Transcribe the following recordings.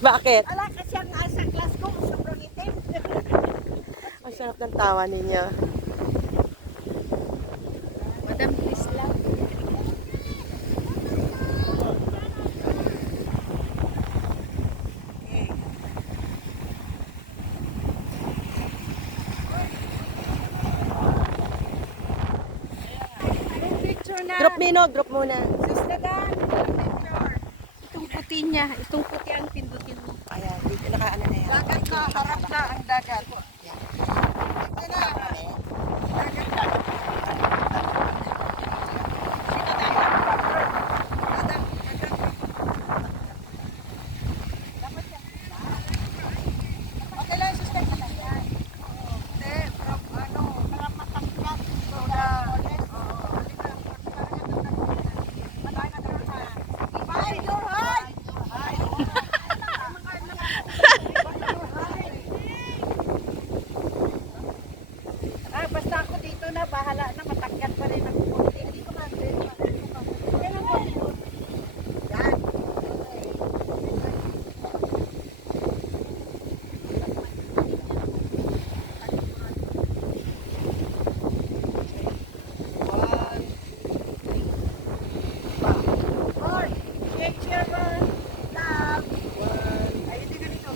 Bakit? Ala, kasi ang asa class ko, sobrang itim. Ang sarap ng tawa ninyo. Madam, please lang. Picture na. Drop Nino, drop muna. Sistagan. Picture. Itong puti niya. Itong puti ang pindutin mo. Ayan, dito nakaano na yan. Dagat na, harap na ang dagat. Ito na. Okay lang, sister. Hindi, from ano, para matangkat. Hi, Johan! Ah, basta ako dito na, bahala na, matangkat pa rin ako. Hindi ko man. Yan ang body ko. Yan. One. Picture one. Love. Ay, hindi ganito.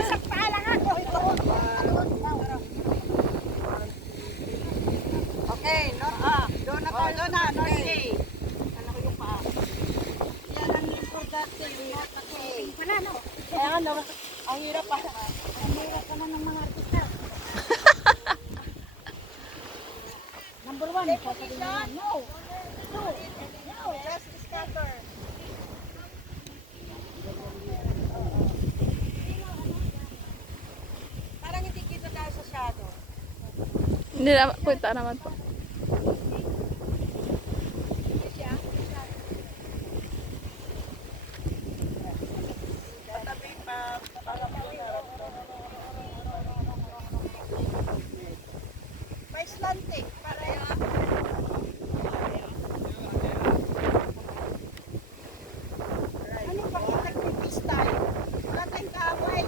Isang paalang ako. Okay, doon na tayo. Doon na, North Bay. Ano ko yung paa? Yan ang importante. Wala, no? Kaya ano, ang hirap pa. Ang hirap ka na ng mga artista. Number one, sasabihin mo, no. No. No, just scatter. Parang hindi kita tayo sa shadow. Hindi naman, punta naman po. Patabi pa, may slanting, pareho. Ano ba kung nagpipis tayo? Wala tayong kaaway.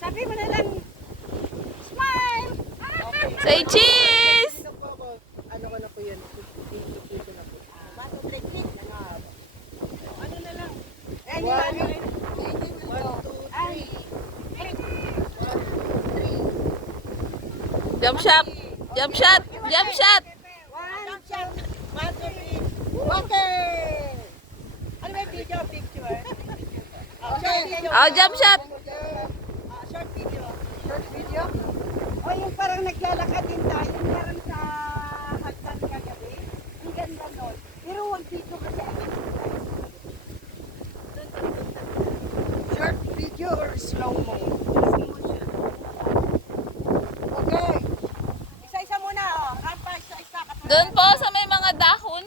Sabi mo na lang, smile! Say cheese! Ano ko na po yun? Dito na po. Bato technique. Ano na lang? One, Ay, Jump shot! Jump shot! Jump shot! one, shot, one, two, three. Okay! Ano ba yung video? Picture? Okay. Oh, jump shot! Short video. Short video? O yung parang naglalakad din tayo, yung parang sa hagdan kagabi. Ang ganda doon. Pero huwag dito kasi short video or slow mo? Okay. Isa-isa muna, oh. Rampa, isa-isa. Doon po sa may mga dahon.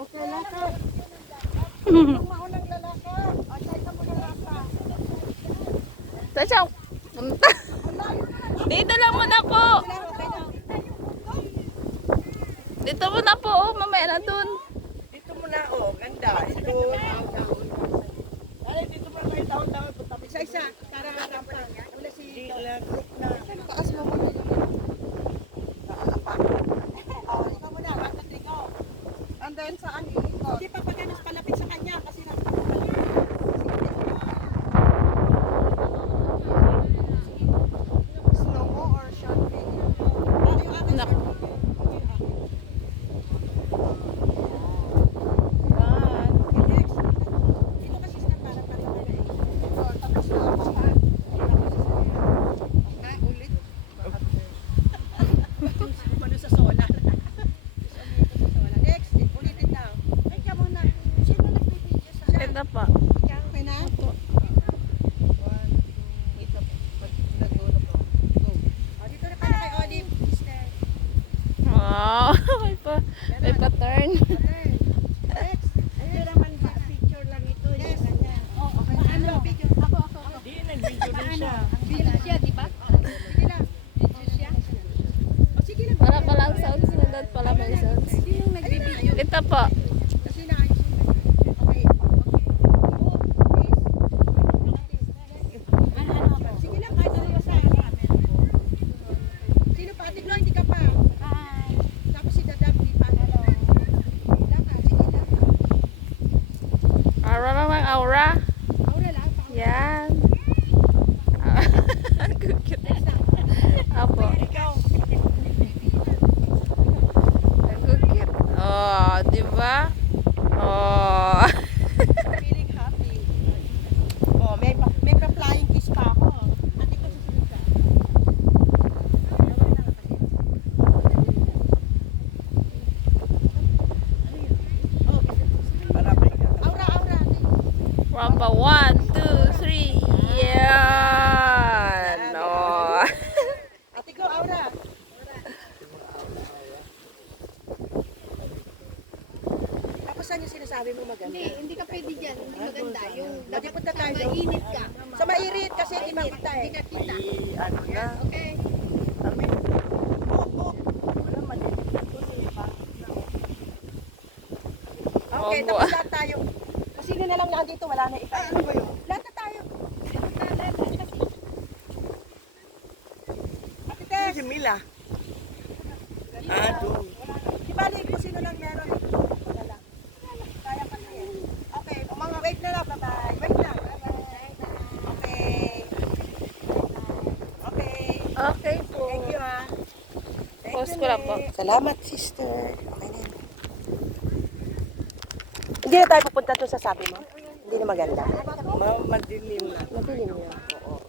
Okay, lakad. Yung maunang lalakad. O, isa-isa muna rampa. Saan siya punta? Dito lang muna po. Okay na. Dito muna po. Oh, mamaya na doon. dito muna, oh. Ganda. Ito. Ay, dito muna kayo taon-taon. Isa-isa. Para rampa. Wala si Group na. taas mo muna yung ikaw muna, bakit ikaw? And then saan iikot? Hindi pa pa ganas palapit sa kanya kasi slow mo or short video? Ano yung akin? Nak- Dito kasi sila para pare-pare. Tapos tapos pa. Ulit. Ano sa solar? Next, ulitin daw. Ay, ka muna. Sino nag-video sa akin? Ito po. Ikaw, okay na? O, dito na pala kay Olive, sister. Wow. May pa-turn. Next. Ayun naman ba, picture lang ito. Yes. Okay. Paano? Picture. Ako. Di, nag-video din siya. Video siya, di ba? Sige lang. Video siya. O, sige Aura. Aura lang. Yan. Ang cute. Apo. Ikaw. Ang cute. Oh, di ba? Oh. Feeling happy. Oh, may pa-flying kiss pa ako. Ate ko susunod ka. Para ba ikaw? Aura, aura. Rampa 1, 2, 3. Yan. Oh. Ate ko, aura. Tapos saan yung sinasabi mo maganda? Hindi ka pwede dyan. Hindi maganda. Yung Dapat punta tayo. mainit ka. Sa mairit kasi hindi makita eh. Hindi ka kita. Ano na? Okay. Okay, Opo. tapos lahat tayo. Kung sino na lang nandito, wala na iba. Ano ba yun? Lahat na tayo. Ate Tess. Si Mila. Doon. Di bali kung sino lang meron. Wala lang. Kaya ka na yan. Okay, mga wait na lang. Bye-bye. Wait lang. Okay. Okay. Okay po. Thank you ha. Thank Post you, ko lang po. Nick. Salamat sister. Okay na yun. Hindi na tayo pupunta doon sa sabi mo? Hindi na maganda? Madilim na. Madilim na. Oo.